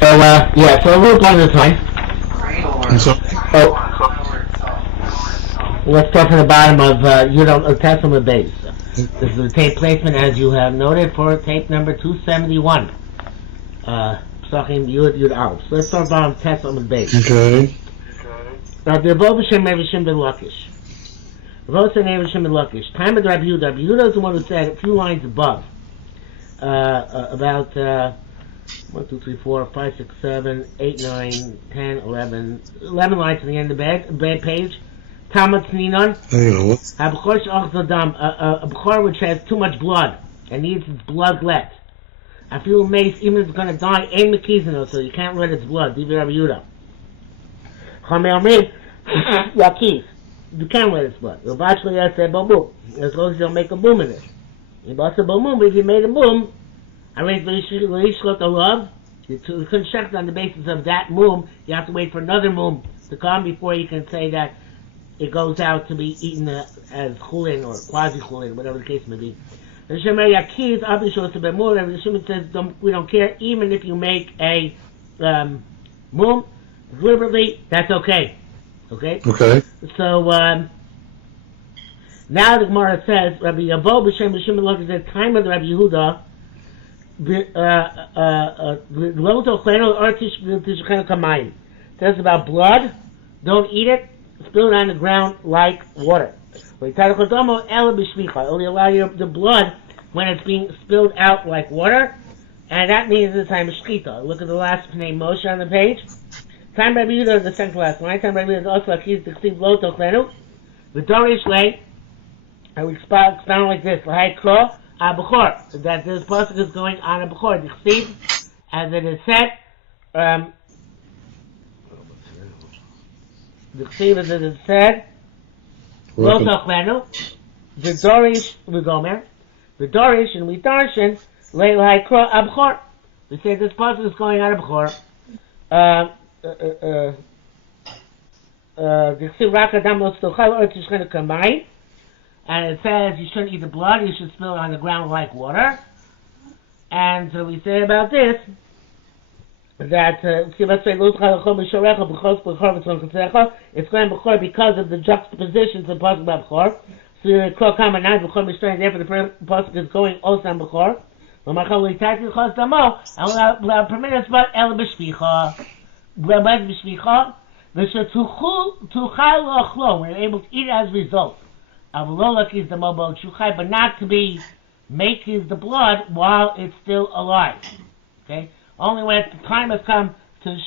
So a little part of the time. Let's start from the bottom of Testament base. This is the tape placement, as you have noted, for tape number 271. Pesachim Yud Aleph. So let's start bottom Testament base. Okay. Now, the Rebbe Shem Revishim ben Lakish. Rebbe Shem Revishim ben Lakish. Time of the Rabbi Yehuda. Rabbi Yehuda is the one who said a few lines above. About 1, 2, 3, 4, 5, 6, 7, 8, 9, 10, 11 lines to the end of the bed page. Talmud Tninon. A b'chor which has too much blood and needs its blood let. I feel mace, even if it's going to die, ain't mekizino, so you can't let its blood. Divi Rabbi Yehuda. Chamei Yakiz. You can't let its blood. Eventually I said boom, as long as you don't make a boom in it. You bust a boom, but if you made a boom, I raised the love. You couldn't check it on the basis of that boom. You have to wait for another boom to come before you can say that it goes out to be eaten as chulin or quasi chulin, whatever the case may be. The Shemay Yakiz, obviously, it's a bit more. The Shemay says we don't care, even if you make a boom deliberately, that's okay. Okay. Okay. So now the Gemara says Rabbi Yavo b'Shem B'Shem B'Lok is the time of the Rabbi Yehuda. Says about blood. Don't eat it. Spill it on the ground like water. Only allow the blood when it's being spilled out like water, and that means the time of shchita. Look at the last name Moshe on the page. Time Rabbi Yehuda is the second last line. Time Rabbi Yehuda is also accused to exceed lo tochlenu. The Dorish lay, I would expound like this: L'hai kro a b'chor. That this pasuk is going on a b'chor. The chsiv, as it is said, the chsiv as it is said, lo tochlenu. The Dorish we gomer. The Dorish and we darshan lay l'hai kro a b'chor. We say this pasuk is going on a b'chor. And it says you shouldn't eat the blood, you should spill it on the ground like water. And so we say about this that it's going b'chor because of the juxtapositions of pasuk b'chor. So you call common night b'chor b'shtoyin. Therefore, the pasuk is going also on b'chor. And we'll permit us but el b'shvicha. We're able to eat it as a result. But not to be making the blood while it's still alive. Okay? Only when the time has come to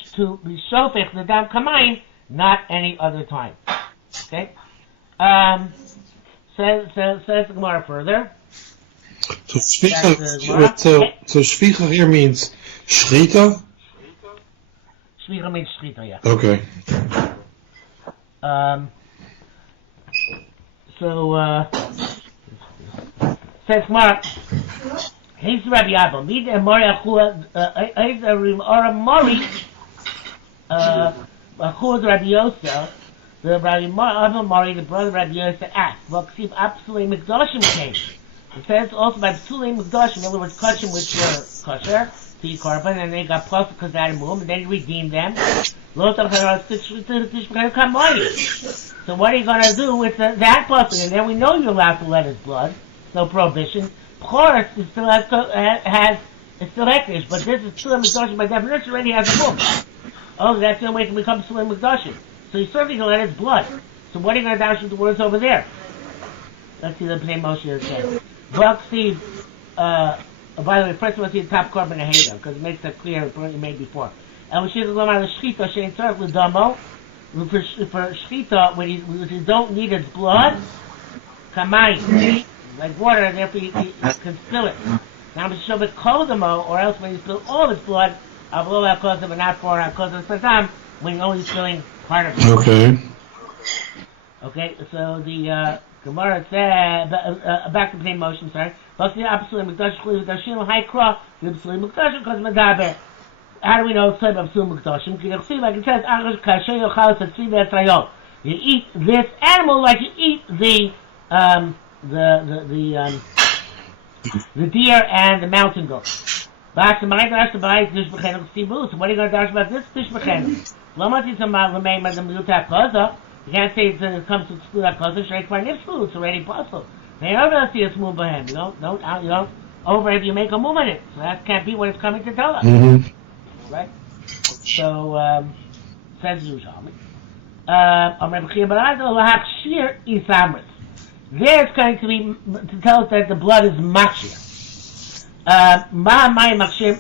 be shofech the dam kamayim, not any other time. Okay? Says the Gemara further. So shvicha here means shrita? Shvicha means shchita, yeah. Okay. Says Mark, he's Rabbi Abba. Meet a Mori Achua, he's a Mori, Achua Rabbi Yosef, the Rabbi Abba Mori, the brother of Rabbi Yosef asked, well, Ksiv Absolute Mikdashim came. It says also by Absolute Mikdashim, in other words, kashim which were kosher, to eat korban, and they got plus because they had a mum, and then he redeemed them. So what are you going to do with that person? And then we know you're allowed to let his blood. No prohibition. Of course, it still has hektish, but this is Tzulim Mikdashim by definition already has a book. Oh, that's the only way to become Tzulim Mikdashim. So he's certainly going to let his blood. So what are you going to dash with the words over there? Let's see the Pnei Moshe is saying. Buck Steve, by the way, first we'll see the top korban and Heda, because it makes that clear, the point you made before. And we should go on the Shchita, Shein Tzarech L'Damo, for Shchita, when you don't need its blood, Kamayim, like water, and therefore you can spill it. Now, we should be Kodamo, or else when you spill all its blood, Avlo HaKosav, and not for HaKosav Satam, when you're only spilling part of it. Okay. Okay, so the Gemara said, back to the same motion, sorry. How do we know it's type of Psul Mukdashim? Because like it says, you eat this animal like you eat the deer and the mountain goat. Dash my dash by dish mechanic stibu. So what are you going to dash about this dish mechanic? Lomati sama lemay madam luta koza. You can't say it comes to exclude that koza. Straight by nifsu. It's already possible. They never see a smooth behem. You don't over if you make a move on it. So that can't be what it's coming to tell us. Mm-hmm. Right? So says Yerushalmi. Shiur isamris. There it's going to be to tell us that the blood is machshir. Ma machshir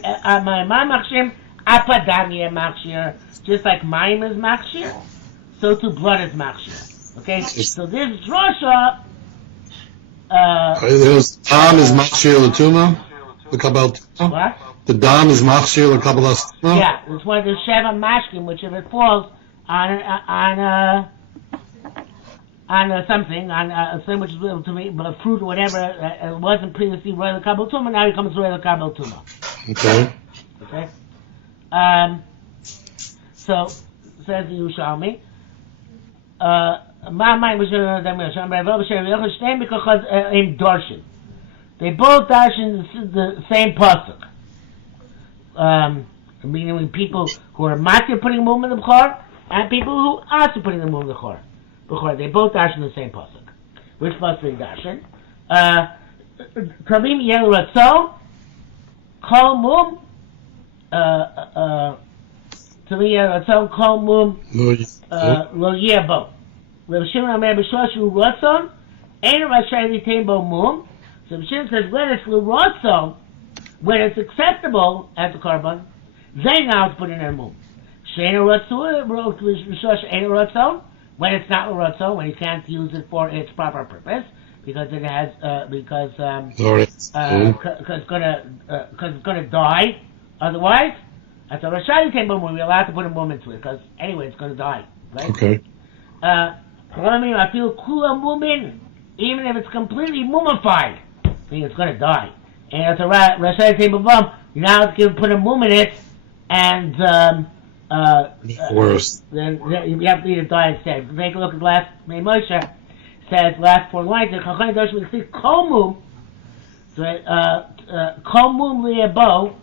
apadam machshir. Just like mayim is machshir, so too blood is machshir. Okay, so this drasha. The dam is machshir l'tuma, the kabel. What? The dam is machshir l'kabel. Yeah, it's one of the sheva mashkim, which if it falls on something which is to be a fruit or whatever, it wasn't previously royal kabel tuma, now it becomes royal kabel tuma. Okay. Okay. So says the Yerushalmi. They both darshan the same pasuk. Meaning people who are matir putting mum in the b'chor and people who are also putting the mum in the b'chor. They both darshan the same pasuk. Which pasuk they darshan? Kavim yel ratzo kol mum Kavim yel ratzo kol mum lo yebo. Rav Shimon Omer b'shoshu ratzon ein rashai litain bo mum. So Rav Shimon says when it's l'ratzon, when it's acceptable as a carbon, they now put in their mum. Shein ratzon when it's not l'ratzon, when you can't use it for its proper purpose because it has because it's gonna die. Otherwise, at the rashai litain bo mum, we're allowed to put a mum into it because anyway it's gonna die. Right? Okay. I feel kula mumin, even if it's completely mummified, I think it's going to die. And it's a rashai tebavum. You now can put a mum in it, and worse. Then you have to eat it die instead. Take a look at the last. Moshe says last 4 lines. Chachamim dosh we kol mum. So kol mum liabo.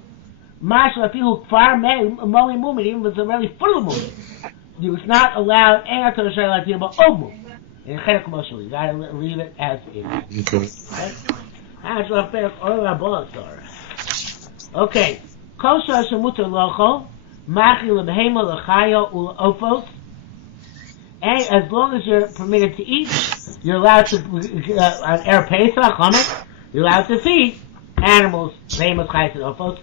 Mashal afilu far moli mumin, even if it's already full of mumin. You was not allowed and to the like you but omu. In Chedek Moshe, you gotta leave it as it is. Okay. Kol shemuter locho, machi lebehema lechayo ulofos. And as long as you're permitted to eat, you're allowed to on Er Pesach, Chomet, you're allowed to feed animals, behemoth, chayos, and ofos.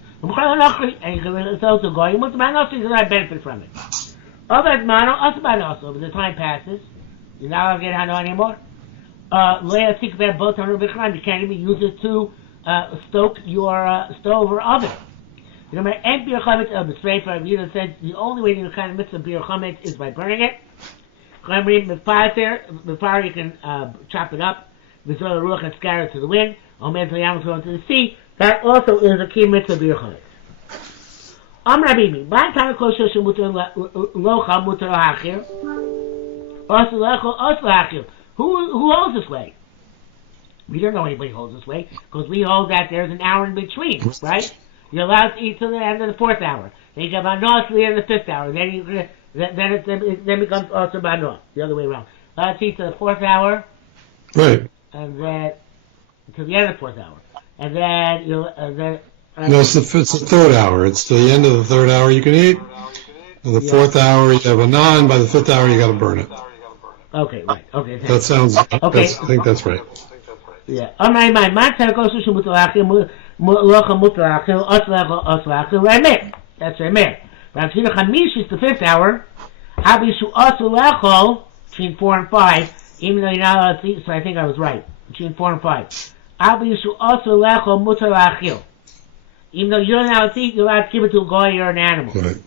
And you can also go. You must benefit from it. But the time passes, you're not going to get Hano anymore. You can't even use it to stoke your stove or oven. You know, and beer chametz straight from Yudah said the only way you can mix a beer chametz is by burning it. The fire you can chop it up, the ruach and scatter it to the wind, or maybe throw it to the sea. That also is a key mitzvah beer chametz. Amrabimi, by time kosher shemuter locha muter hachir, also lecho also hachir. Who holds this way? We don't know anybody holds this way because we hold that there's an hour in between, right? You're allowed to eat till the end of the 4th hour. Then you get banoah to the end of the 5th hour. Then it becomes also banoah the other way around. Let's eat to the 4th hour, right? And then to the end of the 4th hour, and then no, it's the 3rd hour. It's to the end of the 3rd hour you can eat. In the 4th hour you have a non. By the 5th hour you got to burn it. Okay, right. Okay. That sounds. Okay. I think that's right. Yeah. My that's Remer. But Chamish is the 5th hour. Habishu also lechol between 4 and 5. Even though you're not allowed to eat, so I think I was right. Between 4 and 5. Habishu also lechol mutar achil. Even though you're not allowed to eat, you're allowed to give it to a goy or an animal. Right.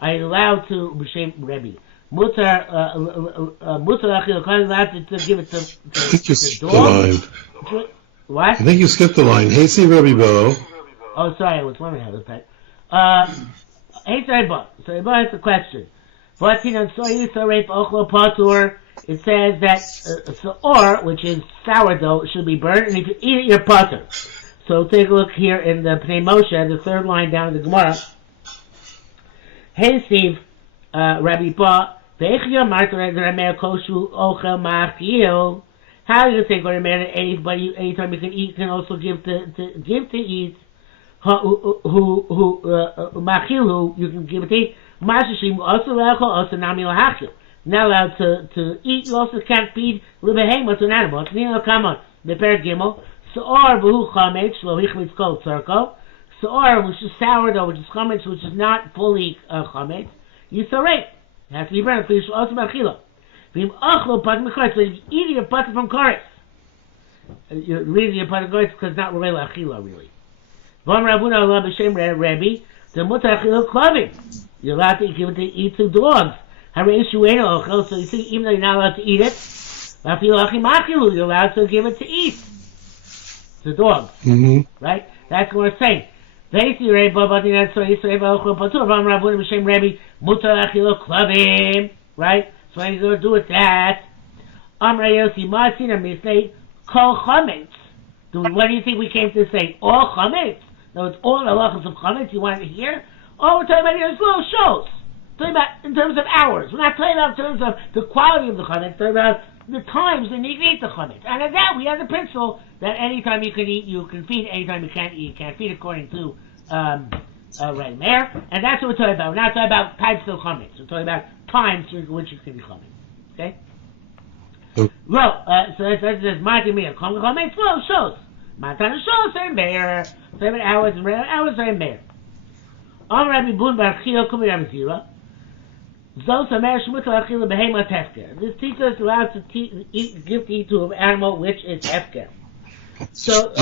Are you allowed to b'shem Rebbe? Mutar achil. Are you allowed to give it to I think you skipped dog? the line. What? I think you skipped the line. Hey, see Rebbe Bo. Oh, sorry, I was wondering how to say. Hey, sorry, Bob. Sorry, Bob has a question. It says that shiur, which is sourdough, should be burnt, and if you eat it, you're patur. So take a look here in the Pnei Moshe, the third line down in the Gemara. Hey Steve, Rabbi Pa, how are you going to say go to man anybody anytime you can eat, can also give to eat? Machilu, you can give it to eat. Mashashim also nami lahachil. Not allowed to eat. You also can't feed libehema to an animal. It's nino kamon the per gimel. Soor v'hu chametz lo hichmitz kol tzarko. Soor, which is sourdough, which is chametz, which is not fully chametz. Yisarei. It has to be burned. Please also machilo. V'im achlo pat mechorez. So if you eat your pat from chorez, you're reading your pat from chorez because it's not really achila really. V'am Rabuna Allah b'shem Rabbi. The mutar achilo klavim. You're allowed to give it to eat to dogs. So you see, even though you're not allowed to eat it, you're allowed to give it to eat. To dogs. Mm-hmm. Right? That's what we're saying. Right? So you're going to do with that. What do you think we came to say? All chametz? No, it's all halachas of chametz you want to hear? Oh, we're talking about here as little shows. We're talking about in terms of hours. We're not talking about in terms of the quality of the chametz. We're talking about the times when you can eat the chametz. And at that, we have the principle that anytime you can eat, you can feed. Anytime you can't eat, you can't feed, according to Ray Mayer. And that's what we're talking about. We're not talking about types of chametz. We're talking about times in which you can eat chametz. Okay? Well, so it says, Martin Meir, chametz, well, shows. Matan shows are in Meir. 7 hours and hours are in Meir. Rabbi Bun Bar Chio Kumi Rabbi Zira. Zos Amer Shmutel Achila Behema Hefker. This teacher is allowed to give to eat to an animal which is Hefker. So,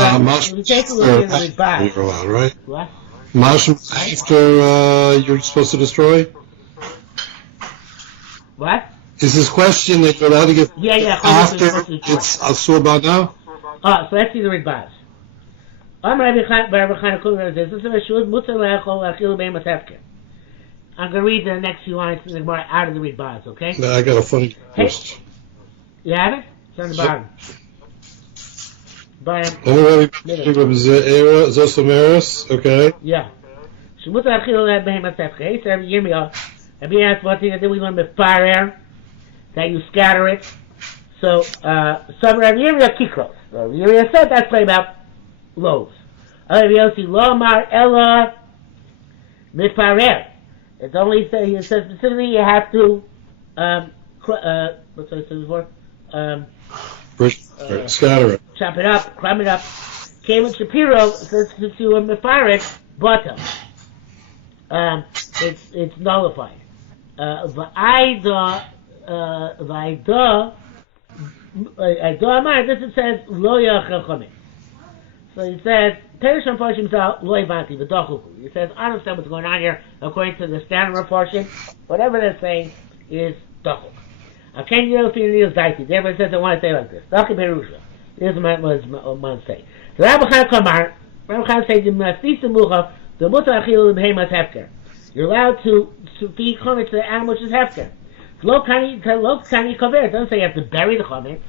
we take a look at the Ridbaz. You're allowed, right? What? Mashim after you're supposed to destroy? What? Is this question that you're allowed to give after it's Asur Ba'na? Oh, so let's see the Ridbaz. I'm going to read the next few lines in the Gemara out of the Ridbaz, okay? No, I got a funny twist. You have it? It's on the bottom. Okay. Yeah. Rabbi asked what thing we learn with fire air, that you scatter it. So, some Rabbi Yirmiyah kikros. Rabbi Yirmiyah said that's talking about loaves. Rabbi Yossi Lomar Ella Mifarer. It only says, he says specifically you have to, what's I said before? Scatter it. Chop it up, crumb it up. Came with Shapiro, says to Mifaret, bottom. It's nullified. V'aida, this it says, lo yachel chometz. So he says, Perishon Farshim Zal, lo ivanti, v'dochuku. He says, I don't understand what's going on here, according to the standard portion. Whatever they're saying is dochuk. Ken Yel Finil Zaiti. Therefore it says, I want to say like this. Dochuk Perusha. Here's what I want to say. So Rabbi Chana Kamar, Rabbi Chana says, the mutar achil b'hemas hefker. You're allowed to feed chametz to the animal which is hefker. Lo kani kaver. It doesn't say you have to bury the chametz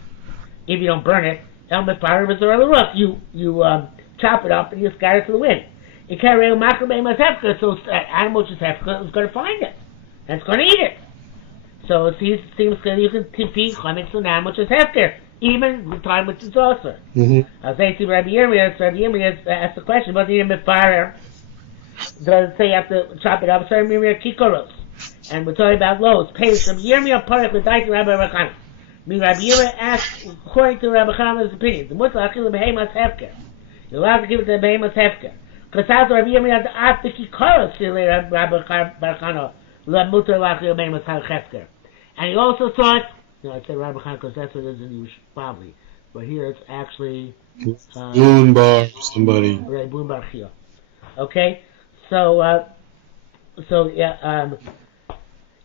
if you don't burn it. You chop it up and you scatter it to the wind. So animal which is hefker is going to find it and it's going to eat it. So it seems that you can feed chametz to an animal which is hefker, even the time which is also. I'll say to Rabbi Yirmiyah asked the question, what do you mean fire? Does it say you have to chop it up? So Rabbi Yirmiyah kikoros. And we're talking about loaves. Peish from Yirmiyah Parach L'Dai to Rabbi Chana. Rabbi Yirmiyah asked, according to Rabbi Chana's opinion, the mutar achil behemas hefker. You're allowed to give it to the behemas hefker. Because how Rabbi Yirmiyah asked the kikoros to Rabbi Chana the mutar achil behemas hefker. And he also thought, I said Rabbi Chana because that's what it is in English, probably. But here it's actually Boon Bar somebody. Right, Boon Bar Chia. Okay? So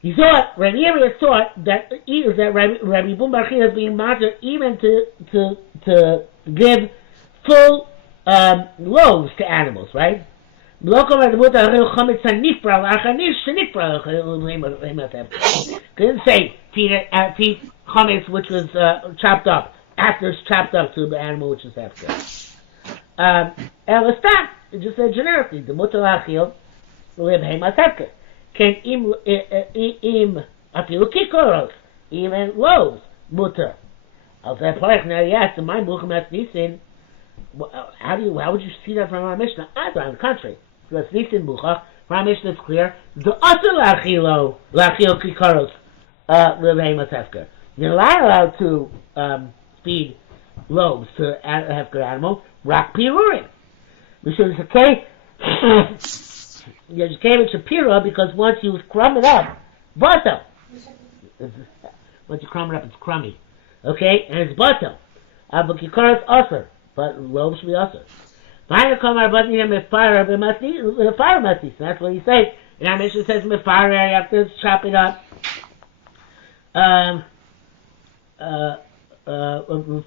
he thought, Rabbi Yirmiyah thought that Rabbi Boon Bar Chia is being martyred even to give full loaves to animals, right? Blokom at the mutter ha'chil chametz hanifra l'achanish shenifra l'chayim hefker. Didn't say feed chametz which was chopped up after it's chopped up to the animal which is hefker. Elastam, it just said generically the mutter ha'chil l'chayim hefker. Can im afilu kikoros, even loaves mutter. Al that part now yes, the mind bucham at nisin. How would you see that from our Mishnah? On the contrary, let's nisin buchach. From our Mishnah it's clear. The other lachil kikoros l'chayim hefker. You're not allowed to feed loaves to a hefker animal. Rak pirurim. Because it's okay. You came in Shapira because once you crumb it up, butter. Once you crumb it up, it's crummy. Okay? And it's butter. But kikoros also. But loaves should be also. That's what he says. And our mission says mefar, you have to chop it up.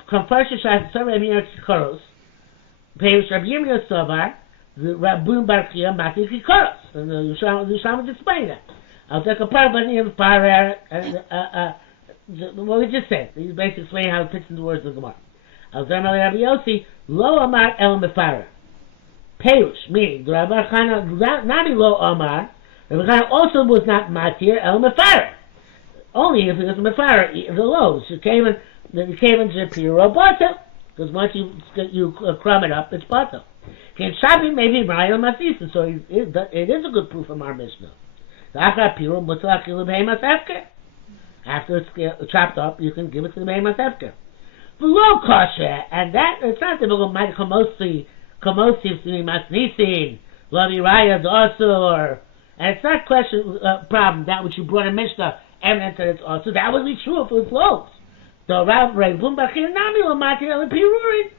Compression shots, some of your kikoros. Peirush Rabbi Yirmiyah Sovar. The Rabbun Barkia Mati Kikoros. And the Yerushalmi explain that. I'll take a part of the fire what we just said. He's basically explaining how it fits into the words of the Gemara. I'll say Rabbi Yossi, Lo Amar El Mefara. Peirush, meaning the Rabbi Chana, not Lo Amar, Rabbi Chana also was not Matir El Mefara. Only if it was Mefara, the loaves. It came in Shapiro Bato. Because once you crumb it up, it's Bato. Can Shabi maybe Ryan Masisa, so it is a good proof from our Mishnah. After it's chopped up, you can give it to the Behemoth Hefker. Below kosher, and that it's not difficult. Might komosi to masnisin, lavi raya also, and it's not problem that which you brought in Mishnah evidence that it's also that would be true if it was loaves. So Rav Reivum Bachir Nami Lamati El Pirurin.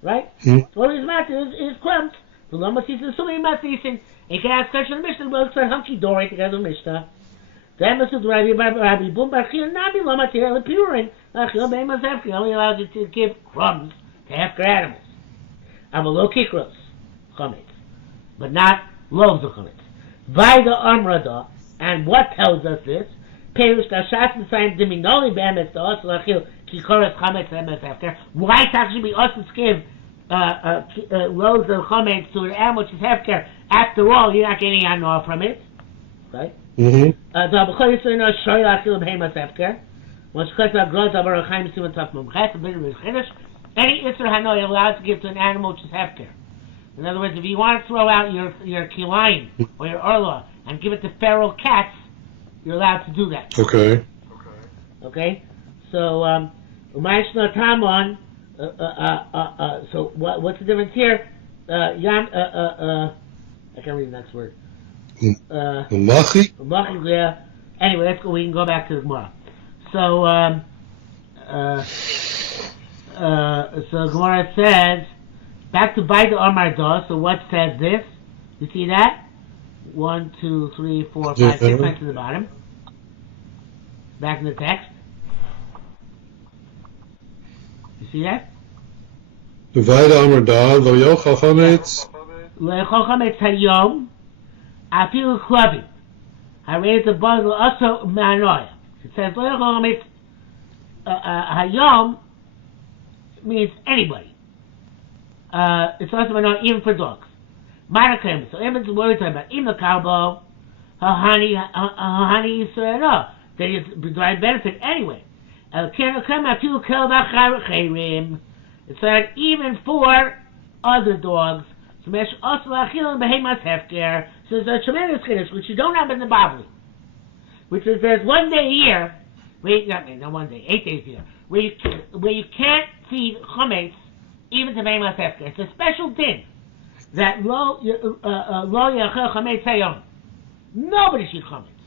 Right? So what he's matter is crumbs. The Lama sees the Sumi Matisin. You can ask question of the Mishnah, well, it's a hunky dory together with Mishnah. Then Mr. Rabbi Bum Barchir Nabi Lama Tirel Purin. Achil Behemoth Hefker only allows you to give crumbs to hefker animals. Avalo kikros, chametz. But not loaves of chametz. Vaida Amrada, and what tells us this? Perush Tashat Nisayim Diminoli Behemoth to also achil kikoros chametz Behemoth Hefker. Why it actually be us to give loaves of chametz to an animal which is hefker? After all, you're not getting anor from it, right? Any Isser Hanoi you're allowed to give to an animal which is hefker. In other words, if you want to throw out your kilayim or your orla and give it to feral cats, you're allowed to do that. Okay. Okay? So, so what's the difference here? I can't read the next word. Anyway, let's go. We can go back to the Gemara. So, so Gemara says back to Baida Omar Da. So what says this? You see that? 1, 2, 3, 4, 5, 6 lines to the bottom. Back in the text. You see that? Baida Omar Da lo yochal chametz. Lo yochal chametz hayom. Afilu klavi. I raised the bundle also manoia. It says lo yochal chametz hayom means anybody. It's also manoia even for dogs. Manakim. So if it's what we're talking about, even the cowboy, honey Yisrael, no, that is provide benefit anyway. It's like even for other dogs. So there's a tremendous chiddush which you don't have in the Bible, which is there's one day a year, not one day, 8 days a year, where you can't feed chametz even to behemoth hefker. It's a special thing that lo yachel chametz hayom. Nobody should chametz,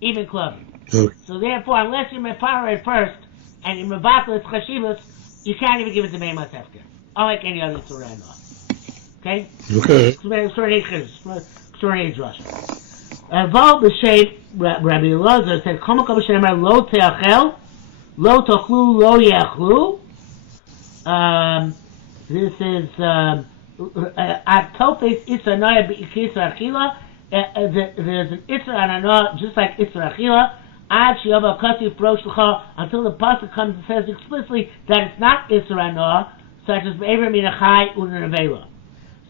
even clubbing. So therefore, unless you're mefarah first and you're mevatel it's chashivas, you can't even give it to behemoth hefker, unlike any other surah. Okay? Okay. Surah Drush. Vol b'shem Rabbi Elazar said, "Kol makom b'shem lo te'achel, lo tochlu, lo yachlu." This is Tofes Isra Noya Isra Achila. There's an Isra Anana just like Isra Achila. Ad Shiava Kasi Frosh L'cha until the pasuk comes and says explicitly that it's not Isra Anana, such as Be'ever Min Achai Unavela.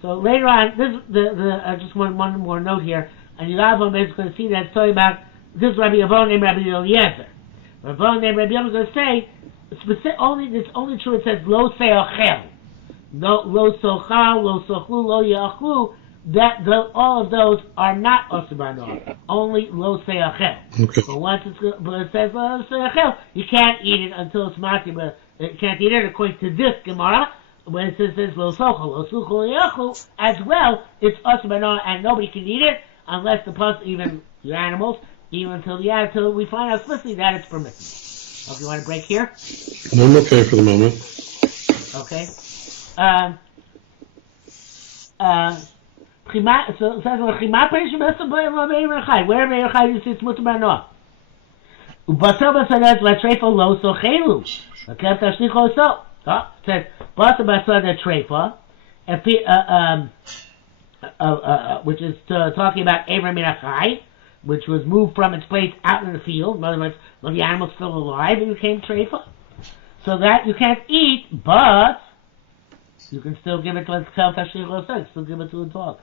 So later on, I just want one more note here, and Yelav is going to see that it's talking about this Rabbi Yavon named Rabbi Eliezer. Rabbi Yavon named Rabbi Yavon is going to say it's only true. It says Lo Seachel, no Lo Sochal, Lo Sochlu, Lo Yachlu. All of those are not Osir. Only Lo Seachel. Okay. But it says Lo Seachel, you can't eat it until it's mati, but you can't eat it according to this Gemara. When it says Lo Sochal, Lo Sochlu, Lo Yachlu, as well, it's Osir and nobody can eat it unless the plus even your animals, even until we find out explicitly that it's permissible. Okay, you want to break here? No, I'm okay for the moment. Okay. So it says, where Meir Chai you see it's mutar b'anoah. Ubasel b'sadet l'treifa lo sochelu. L'kev tashlicho so. It says, basel b'sadet treifa, which is talking about Eivra Min Achai, which was moved from its place out in the field. In other words, when the animal's still alive, it became treifa. So that you can't eat, but you can still give it to l'kev tashlicho so. Still give it to a dog.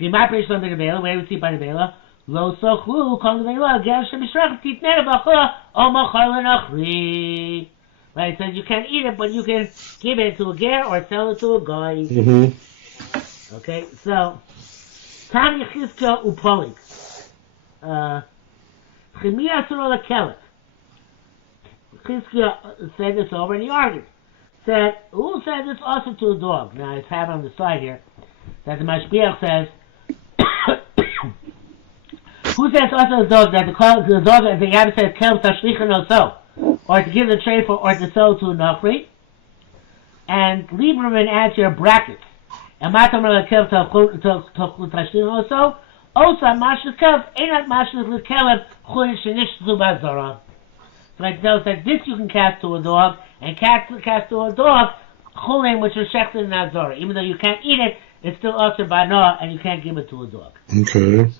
Where we see by the Bela, Lo Sochlu, Kol Bela, Ger Shemishrak, Titner, Bachla, Omachar Lenachri. Right, it says you can't eat it, but you can give it to a ger or sell it to a guy. Mm-hmm. Okay, so, Tanya Chizka Upolik. Chimia Surah Lekelet. Chizka said this over and he argued. Said, who said this also to a dog? Now, I have on the side here that the Mashbiach says, who says also the dog that the dog that the Yabba says kel tashlicha no so, or to give the tray for or to sell to a nachri, and Lieberman adds here brackets. And matam la kel tashlicha no so, also mashlik kel ain't mashlik lekelev chulin shenish zubazara. So it tells that this you can cast to a dog and cast to a dog chulin which is shechted in azara. Even though you can't eat it, it's still osir b'anoah and you can't give it to a dog. Okay.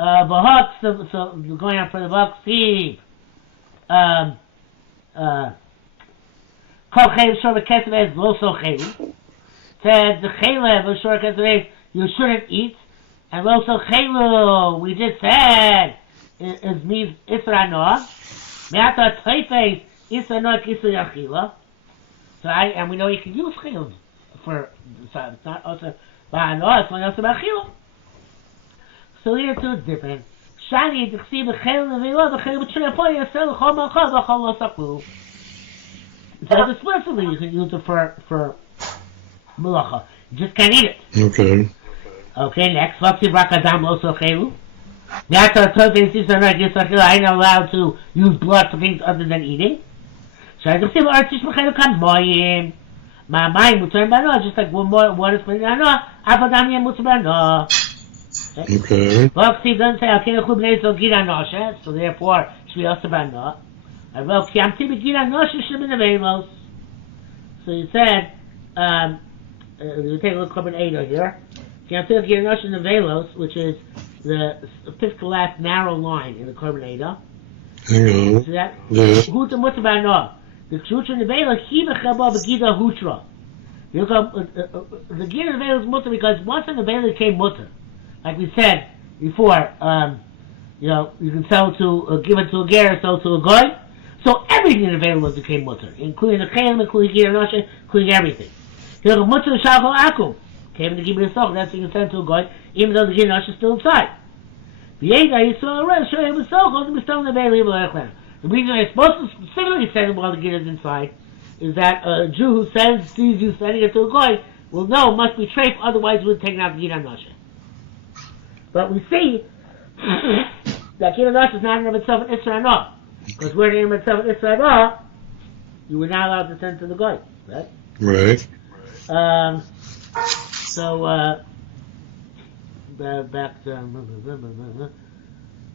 So going on for the book, see, Kol Chayv Shor V'Kesev Lo So Chayv says the Chaylev of Shor V'Kesev you shouldn't eat, and Lo So Chaylu we just said is means Isra Noah. Me'ata Tayfei Isra Noah Kisra Yachila. So and we know you can use Chaylev for it's not also Ba'anoah, it's only also Ba'achila. So here too it's different. Shani t'chsi b'chel nevela b'chel b'tshrepoy yasel l'chol malchol b'chol lo saklu. It says explicitly you can use it for malacha. You just can't eat it. Okay. Okay, next. V'ksi b'rakadam lo sochelu. That's our tofes yisrael yisrael. I'm not allowed to use blood for things other than eating. Shani t'chsi b'artish b'chel kam moyim. Ma'amayim mutar b'anoah, just like one more water is put in anoah. Avadam yem mutar b'anoah. Okay. Well, Steve doesn't say, okay, so therefore, should be also by not. Well, so he said, we take a look at Ada here. Which is the fifth to last narrow line in the Korban Ada. Hang on. See that? Yeah. Who's the mutter by not? The Chutra in the Vela, he bechaba begida hutra. The Gida Vela is mutter because once in the Vela came mutter. Like we said before, you can sell to, give it to a ger, sell to a goy. So everything available became mutter, including the chelim, including ger and including everything. You know, mutter shalchol akum came to give it a soch. That's what you can send to a goy, even though the ger and is still inside. The reason I'm supposed to specifically send it while the ger is inside is that a Jew who sees you sending it to a goy will know it must be treif, otherwise we'll take out the ger and But we see that Kiddush is not in of itself an Isra Noah. Because where in of itself an Isra Noah, you were not allowed to send to the goy, right? Right. Back to...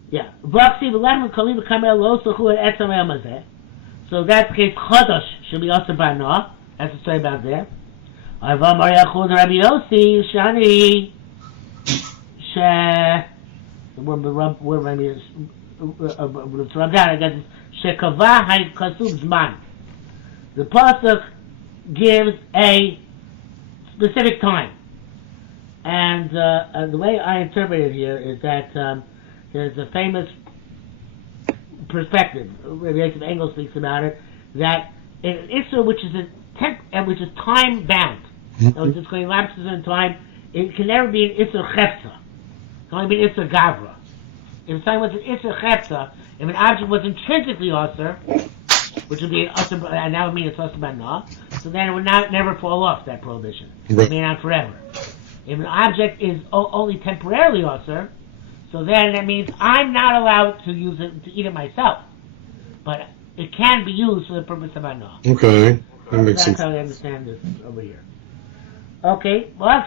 Yeah. So that's the case, Chodosh should be also by Noah. That's the story about there. Amar Yachud Rabbi Yossi Shani She. Where am I? Let's rub down. I got Shekavah Hay Kasub Zman. The pasuk gives a specific time, and the way I interpret it here is that there's a famous perspective. Rabbi Yosef Engel speaks about it, that in an issur which is which is time bound, so it's just going lapses in time. It can never be an issur chefza. It can only be an issur gavra. If something was an issur chefza, if an object was intrinsically usher, which would be usher, and that would mean it's usher banah, so then it would never fall off, that prohibition. It would be on forever. If an object is only temporarily usher, so then that means I'm not allowed to use it to eat it myself, but it can be used for the purpose of banah. Okay, that makes sense. That's how I understand this over here. Okay, well,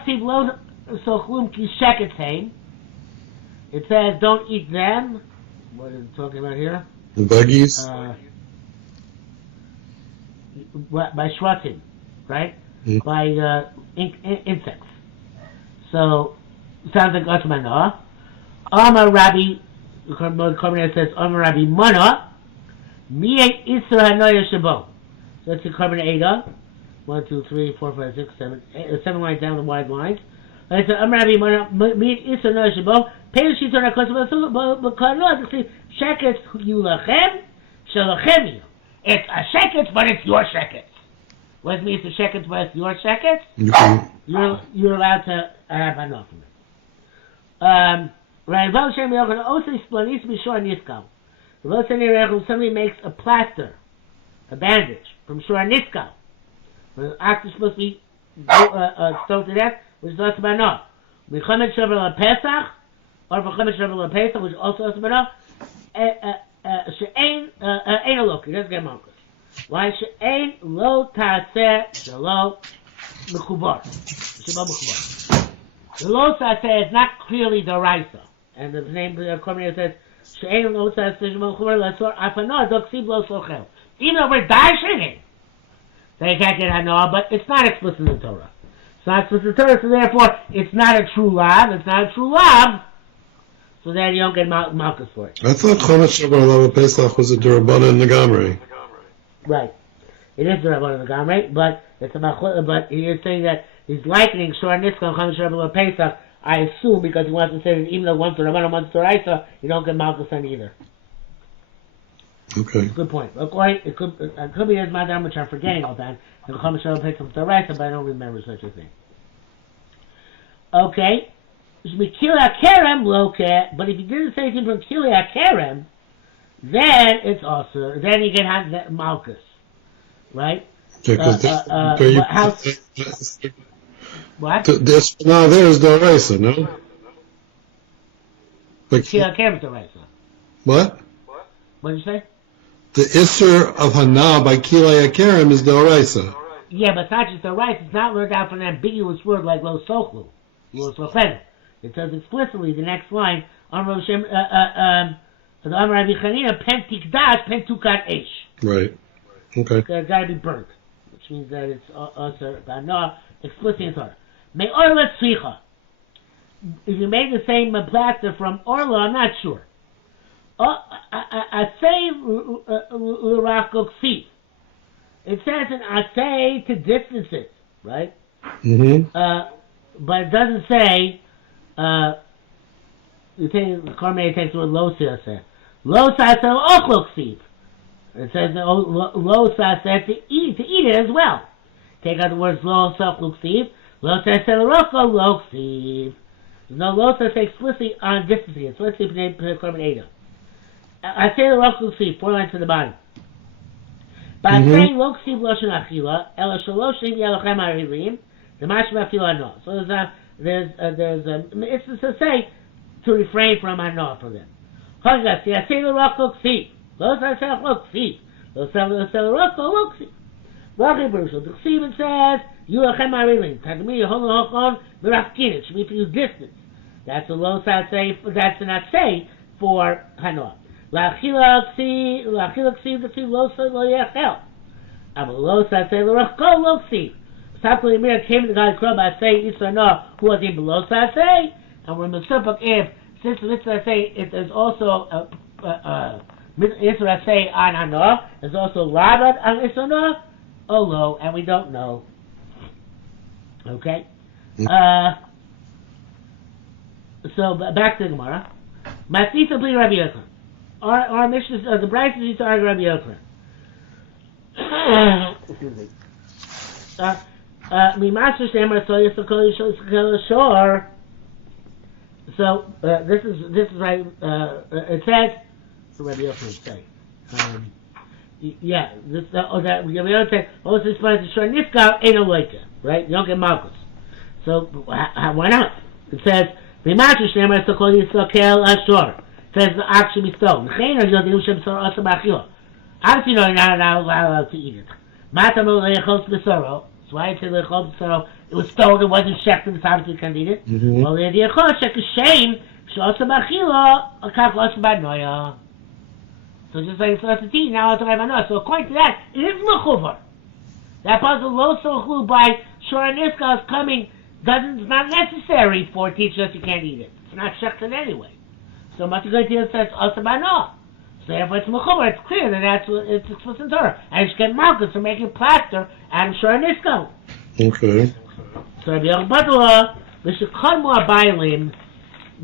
it says don't eat them. What is it talking about here? The buggies? By shvatim, right? Mm. By insects. So, sounds like Atmanah. Amar Rabbi, the Korban says, Amar Rabbi Mana, Miyet Isra Hanoya Shabo. So that's the Korban Ada. 1, 2, 3, 4, 5, 6, 7, 7 lines down the wide lines. And it says, Amar Rabbi Mana, Miyet Isra Hanoya Shabo. Pei Shitor HaKosov, but Karno, the Shekets Yulachem, Shalachem. It's a shekets, but it's your shekets. What does it mean it's a shekets, but it's your shekets? You're allowed to have enough of it. Right, somebody makes a plaster, a bandage, from shor niskal. The ox is supposed to be stoned to death, which is also banah. Mechamet shavel Pesach, or mechamet shavel Pesach, which is also banah. She'ein a look. He doesn't get malchus. Why she'ein lo ta'aseh shelo mechubar. Shelo mechubar. The lo ta'aseh is not clearly the raisa, and the name of the Korban says she'ein lo ta'aseh shelo mechubar lasor afanah doksiv lo sochel. Even though we're dashing it, they can't get hanoah, but it's not explicit in the Torah. It's not explicit in the Torah, so therefore it's not a true lav. It's not a true lav. So then you don't get malchus for it. I thought Chomesh Shabbat Pesach was a Durabana in the Gamri. Right. It is Durabana in the Gamri, but it's a but he is saying that he's likening Shor Nitzka and Chomesh Shabbat Pesach, I assume, because he wants to say that even though one's Durabana, one's Doraisa, you don't get malchus on either. Okay. Good point. It could be his madam, which I'm forgetting all that, and Chomesh Shabbat Pesach is Doraisa, but I don't remember such a thing. Okay. But if you didn't say anything from Kili Kerem, then it's also then you get malchus, right? Because what? No, there's Doraisa, no? Kili Kerem is Doraisa. What? What did you say? The Isser of Hana by Kili Kerem is Doraisa. Yeah, but it's not just Doraisa. It's not learned out from an ambiguous word like Lo Sochlu, Lo Sochenu. It says explicitly, the next line, Amar Rabbi Chanina, pen tikdash, pen tukat esh. Right. Okay. It's got to be burnt, which means that it's also explicitly in Torah. May orla tzricha. If you made the same plaster from orla, I'm not sure. Asay l'rakoksi. It says an asay to distances, right? Mm-hmm. But it doesn't say. The Korban takes the word lo saseh. Lo saseh ochlok siv. It says lo saseh to eat it as well. Take out the words lo sochlok siv. Lo saseh l'roko lo siv. No lo saseh explicitly on distancing. It's explicitly Korban Ada. I say l'roko siv. 4 lines to the bottom. By saying lo siv loshen achila, ela shaloshim yalachem harilim, the mashma afila no. So it's to say to refrain from hanoah for them. Chagas yasei l'roko ksiv. Lo saseh lo ksiv. Lo saseh l'roko lo ksiv. Rachi Baruch the ksiv says yulachem harilim. Tadmi yehon l'hochon merafkin. It should be for you distance. That's a lo saseh. That's an asay for hanoah. L'achila ksiv the ksiv lo yachel. But lo saseh l'roko lo ksiv. Sapli Mir came to the guy Krab Asay Isana who was in below Sasay, and we're Mesupach if since Mitzvah Asay it is also Mitzvah Asay on Hana, there's also Laban on Isana, Olo, and we don't know. Okay? So back to the Gemara. Masisa Bli Rabbi Yochanan. Our mission the Bryce used to argue Rabbi Yochanan. Excuse me. So this is right. It says Rabbi Yochanan say. Yeah, this that we have say. Oh, this is supposed to show Nifka ain't a loika, right? You don't get Malchus. So why not? It says Mimashu Shneimar Sokol Yisokel Ashor. It says the ox should be stolen. Obviously, no, you're not allowed to eat it. Matamo Lechos Besoro. So why it says Lechos Besoro? It was stolen. It wasn't shechted. It's obviously you can't eat it. Well, the idea check is shame. Shosam Achila. A kaf Losam Badnoya. So just like it's supposed to eat, now it's Rabbanah. So according to that, it is Mechuvar. That puzzle Lo Sochlu by Shor Niska is coming. It's not necessary for teaching us you can't eat it. It's not shechted anyway. So Matigotia says Osabano. So therefore it's Mechuvar. It's clear that that's what it's explicit in Torah. And you should get Malchus for making plaster and Shor Niska. Okay. So Rabbi Yochanan the Shekadmu Abaylim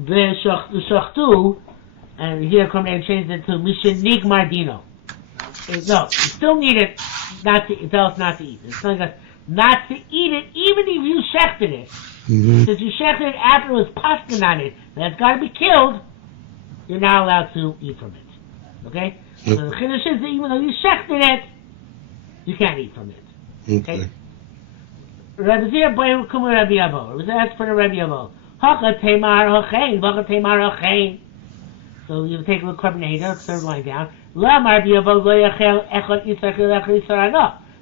the Shachtu. And here come and change it to Mishanig Mardino. No, you still need it not to tell us not to eat it. It's telling us not to eat it even if you shechted it. Since you shechted it after it was paskin on it, that's got to be killed, you're not allowed to eat from it. Okay? So the chiddush is that even though you shechted it, you can't eat from it. Okay? Rabbi Zir Bayu Kumu Rabbi Abo. It was asked for the Rabbi Abo. Hacha Temar Hachein, Vacha Temar Hachein. So you take a look at the third line down.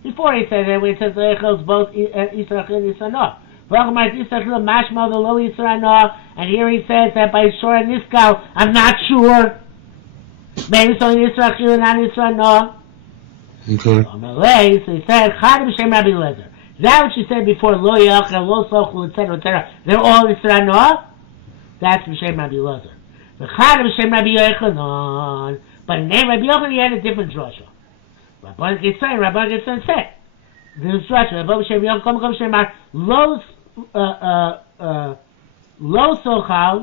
Before he said that, when it says Le'echel, both Yisrachel and Yisrano. And here he says that by Shor and Niskal, I'm not sure. Maybe it's only Yisrachel and not Yisrano. Okay. So he said, Chad B'Shem Rabbi Lezer. That what you said before, Lo Yachel, Lo Sochlu, etc. They're all Yisrano. That's B'Shem Rabbi Lezer. The Chad B'Shem Rabbi Yochanan, but in the name Rabbi Yochanan, he had a different drasha. Rabban Gitzon said, this drasha, Rabbi B'Shem Yochanan, Kom Shemar, Lo Sochal,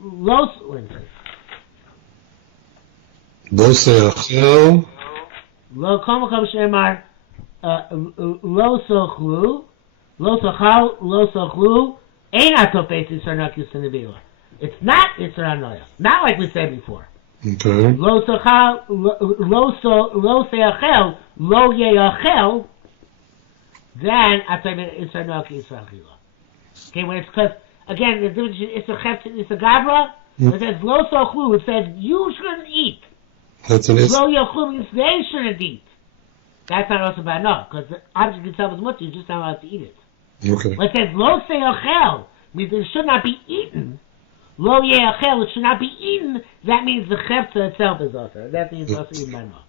Lo Seachel, Lo Kom Shemar, Lo Sochlu, Lo Sochal, Lo Sochlu, Ein Atopet Yisranak Yisranevilah. It's not Yisra Noya. Not like we said before. Okay. Lo Seachel, Lo Yeachel, then Atayim Yisra Noya Yisra Chila. Okay, when it's because, again, the difference is Yisra Chefs and Yisra Gavra, it says Lo Sochlu, it says you shouldn't eat. That's an Lo Yeachlu means they shouldn't eat. That's not also bad, no, because the object itself is much, you're just not allowed to eat it. Okay. When it says Lo Seachel, means it should not be eaten. Lo yeachel, it should not be eaten. That means the chefza itself is also. That means also in my mouth.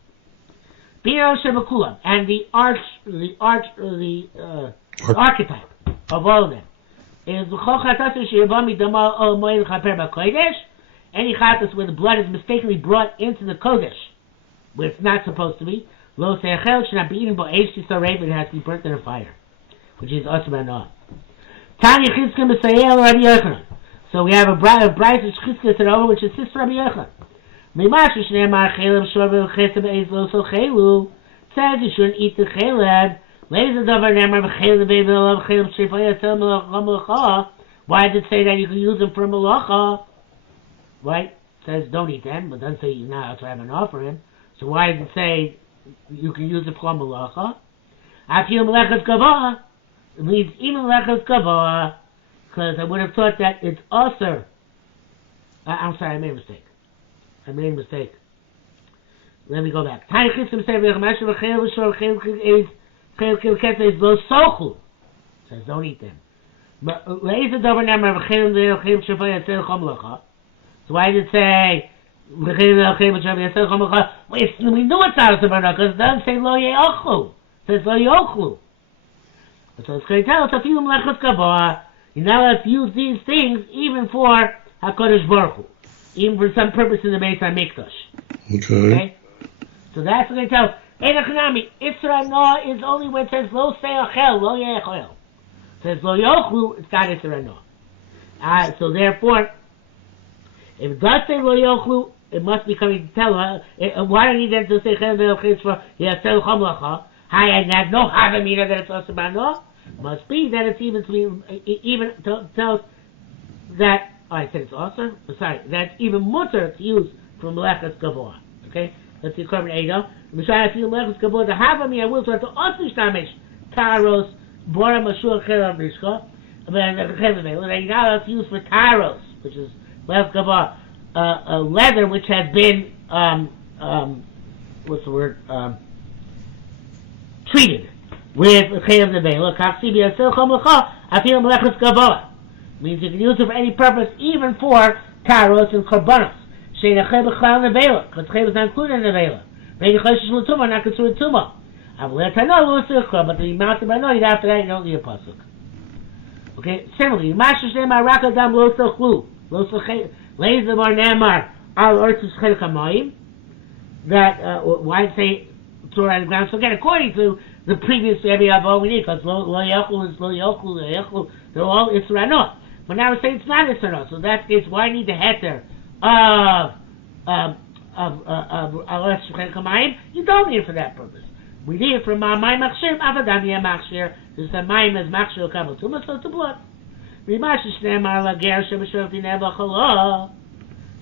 Biro shebakulam, and the archetype of all of them is the chol chatas sheyabami dama o moed chaper b'kodesh. Any chatas where the blood is mistakenly brought into the kodesh, where it's not supposed to be. Lo yeachel should not be eaten, but eish tisarei, but it has to be burnt in a fire, which is also manah. Tanya chizkim b'sayel Rabbi Yochanan. So we have a bright Chizkis over which is Sister Rabbi Yochanan. Mimashu Shneimar Cheleb Shor V'Chesed Be'ez Lo So Chelu. Says you shouldn't eat the Cheleb. Ladies and Dover Neymar V'Cheleb Be'ez Lo Cheleb Shreifah Yatel Melacha. Why does it say that you can use them for Melacha? Right? It says don't eat them, but doesn't say you're not allowed to have an offering. So why does it say you can use it for Melacha? Afil Melechas Gavah. It means even Melechas Gavah. Because I would have thought that it's also. I'm sorry, I made a mistake. Let me go back. Says don't eat them. So why did it say? We knew it's out of the because it doesn't say lo ye'ochlu. It says lo ye'ochlu. So it's going to tell us a few melechus kavah. You're not allowed to use these things even for HaKadosh Baruch Hu, even for some purpose in the Beis HaMikdash. Okay? So that's what they tell us. Enochanami, Isra Noah is only when it says lo se'achel, lo ye'echel. It says lo yochlu, it's not Isra Noah. So therefore, if it does say lo yochlu, it must be coming to tell her. Why do I need them to say chel ve'el for yasel chamlacha? Hi, and have no havamina that it's also by Noah. Must be that it's even tells that. Oh, I said it's also. Sorry, that's even mutter to use for melechas gavoah. Okay, let's see. Korban Eidah. Mishayah feel melechas gavoah. The havami I will start to also shtamish taros bora mashur cherav nishka. But you're not allowed to use for taros, which is melechas gavoah, a leather which has been what's the word? Treated with chayim nevela. Kaksibi asel chomlecha afil melechas gavoah. Means you can use it for any purpose, even for taros and korbanos. Sheinachem b'chlal nevela, because chayim is not included in nevela. Maybe chayim shul tumah, not considered tumah. Avlet hano lo sichra, but the mountain by no, after that you don't need a pasuk. Okay. Similarly, mashish ne'mar rakadam lo sochlu, lo sochel leizer bar ne'mar al ortus chelik hamayim. That why say throw it on the ground? So again, according to the previous Rebbe Avo, we need because lo yochlu is lo yochlu, they're all Isra Noah. But now we're saying it's not Isra Noah, so that's why I need the heter of you don't need it for that purpose. We need it for my machshir, avadam yeh machshir. This is mayim as machshir kabel tumah, so to blood. Rimashish ne'mar la ger sheb'shov dineh v'chala.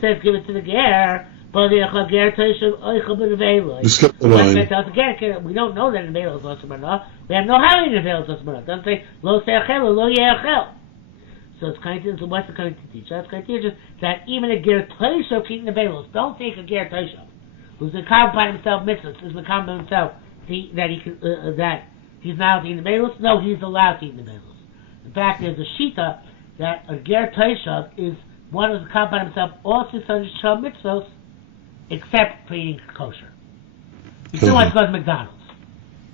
Says give it to the ger. But the ger teishav oichel b'nevela. Skip the line. Again, we don't know that nevela is also banah. We have no how in nevela is also banah. It doesn't say lo se'achel or lo ye'achel. So it's kind of, so what's it going to teach? That's going to teach us that even a ger teishav can eat nevelos. Don't take a ger teishav who's a common by himself mitzvahs, who's a common by himself that he's not allowed to eat nevelos. No, he's allowed to eat nevelos. In fact, there's a shita that a ger teishav is one who's a common by himself all 600 mitzvahs except for eating kosher. He still wants to go to McDonald's,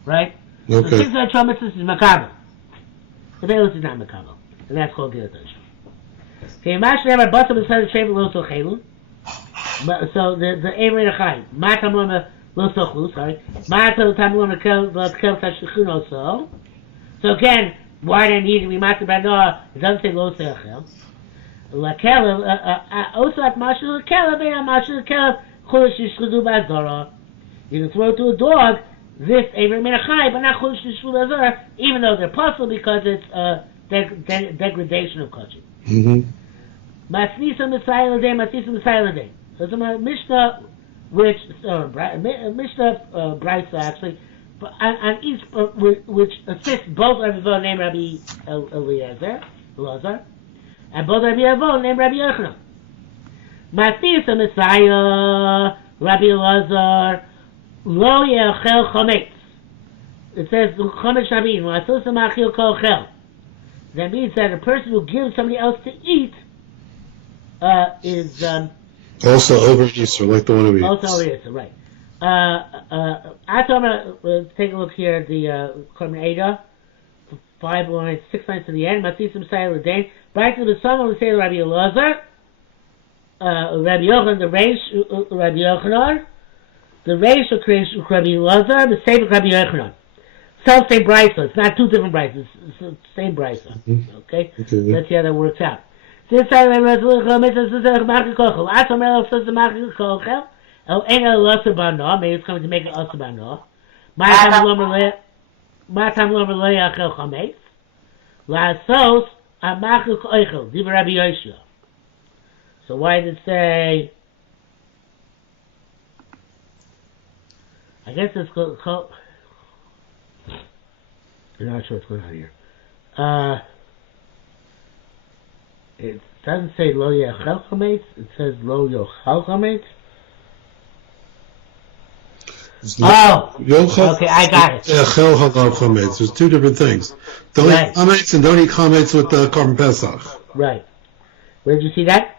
right? Okay. So 600 mitzvahs is makabel. Nevelos is not makabel. And that's called ger teishav. Okay, Mashnever Batam is said to lo sochelu. So the Emer Chai, Matam Lama lo sochlu, sorry. Matam Lama kel tashlichun also. So again, why do I need to be Matam Banoah? It doesn't say lo sochel. La kelev, also at Mashal la kelev, bein Mashal la kelev, chulish yishchudu b'azara. You can throw it to a dog, this Emer Chai, but not chulish yishchudu b'azara, even though they're possible because it's degradation of kosher. Masnisa Messiah Ladei, Masnisa Messiah Ladei. So it's a Mishnah, which Mishnah Brisa actually, on each which assists both Rabbi Avo named Rabbi Elazar, and both Rabbi Avo named Rabbi Yochanan. Masnisa Messiah Rabbi Elazar Lo Yechel Chometz. It says Chometz Shabin Masnisa Machil Kol Chel. That means that a person who gives somebody else to eat is also over Easter, like the one we eat. Also over Easter, right. Let's take a look here at the Korban Eidah, 5 lines, 6 lines to the end. Matisim Sayel L'Dain. Back to the song, we say Rabbi Elazar, Rabbi Yochanan, the Reish, Rabbi Yochanan, the Reish of Rabbi Elazar, the same Rabbi Yochanan. Same brisa. It's not two different brises. It's the same brisa. Okay? Let's see how that works out. This time, maybe it's coming to make it also bano. Matam lomer le'achel chametz. La'asos amachil koichel. Diva Rabbi Yoshua. So why did it say? I guess it's called. I'm not sure what's going on here. It doesn't say lo yachel chametz. It says lo yochal chametz. Okay, I got it. Yachel halav chametz. There's two different things. Don't eat chametz and don't eat chametz with the Korban Pesach. Right. Where did you see that?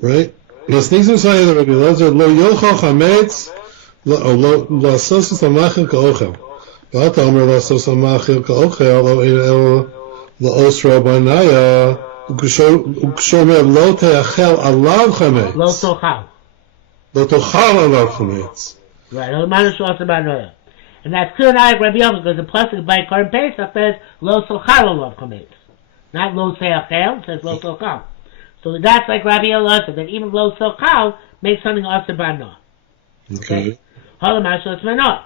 Right. Masnisa Sayed Rabbi Elazar lo yochal chametz lo asosus amachil ka'ochel. ואתה אומר לעשות המאכיל כאוכל, לא אין אלא לאוסרו בניה, וכשאומר לא תאכל עליו חמץ. לא תאכל. לא תאכל עליו חמץ. Right, and that's clear now like Rabbi Yochanan, because the pasuk by Korban Pesach says lo sochal olav chametz, not lo seachel, it says lo sochal. So that's like Rabbi Yochanan, that even lo sochal makes something also bana. Okay. Halamashal it's manah.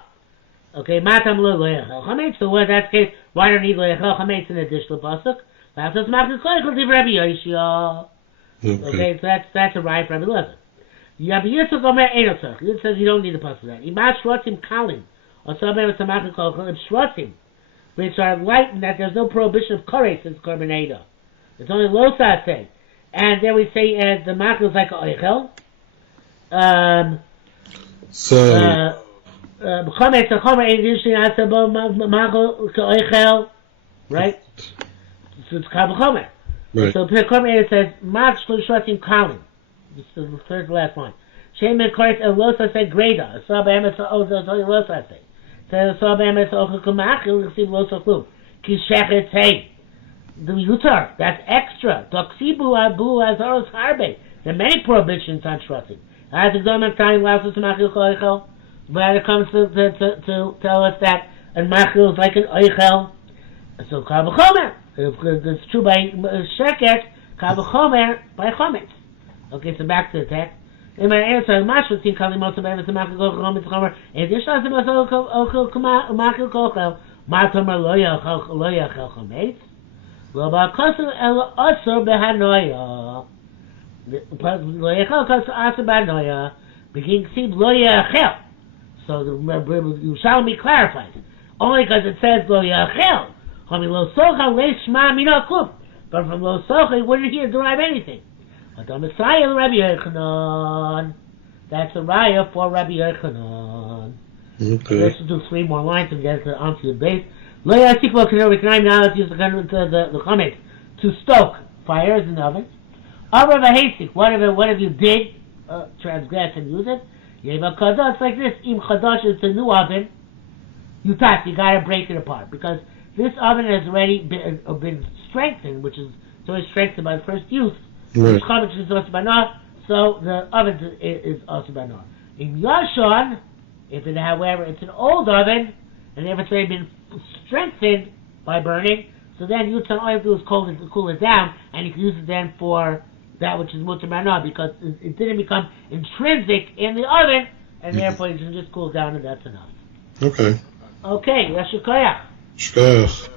Okay, matam lo leachel chametz. So what that's the case? Why don't you leachel chametz in additional pasuk? That's what's machzor koichel div Rabbi Yoshia. Okay, so that's a right for Rabbi Yochanan. Rabbi Yitzchak Omer Eino Tzarich. Yitzchak says you don't need the pasuk for that. Imash shrotim kalim. Or somebody with samachim kochel and shrotim, which are lightened that there's no prohibition of korei since korban eda. It's only losa say. And then we say the machil is like a oichel. Chometz and chomer eda usually answer machil oichel, right? So it's kal v'chomer. Right. So korban eda says mach shrotim kalim. This is the third last one. Shem and Koretz el losa say greda. Asab emes o zoi losa say. So asab emes o kumachil l'chsiv losa klum. Ki shechet hey. The yutar, that's extra. Toksibu abu azaros harbe. There are many prohibitions on shrotim. As the government time allows us to machil koichel, but it comes to tell us that a machil is like an oichel. So kal v'chomer. It's true by sheket. Kal v'chomer by chometz. Okay, so back to the text. In my answer, Mashal Tim Kali Mosa Bevis Makil Kochel Mitz Chomer. And this was the Mosa Makil Kochel. Matomer Lo Yachel Chometz. Lo Ba'Kosu El Osor Behanoya. Lo Yachel Kosu Osor Behanoya. Begin Ksib Lo Yachel. So the Yerushalmi clarifies. Only because it says Lo Yachel. Homi Lo Socha Le Shma Mina Klum. But from Lo Socha, you wouldn't hear derive anything. But the Messiah, Rabbi Yochanan. That's a raya for Rabbi Yochanan. Okay. Let's do 3 more lines and get onto the base. Lo yasiklo kanori kanai. Now let's use the chometz to stoke fires in the oven. Avra v'hesik. Whatever you did transgress and use it. Yeva kadosh. It's like this. Im chadash. It's a new oven. You gotta break it apart because this oven has already been strengthened, which is always strengthened by the first use. Right. So the oven is also banor. In Yashon, however it's an old oven, and if it's already been strengthened by burning, so then all you have to do is cool it down, and you can use it then for that which is mutar banor, because it didn't become intrinsic in the oven, and therefore you can just cool it down, and that's enough. Okay. Okay, Yashikoyach. Shkoyach.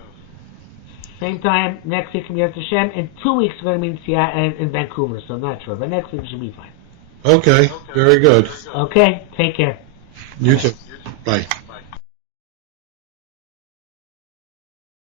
Same time next week in Yerushalmi. In 2 weeks we're going to be in Vancouver, so I'm not sure. But next week should be fine. Okay, very good. Okay, take care. You too. Bye.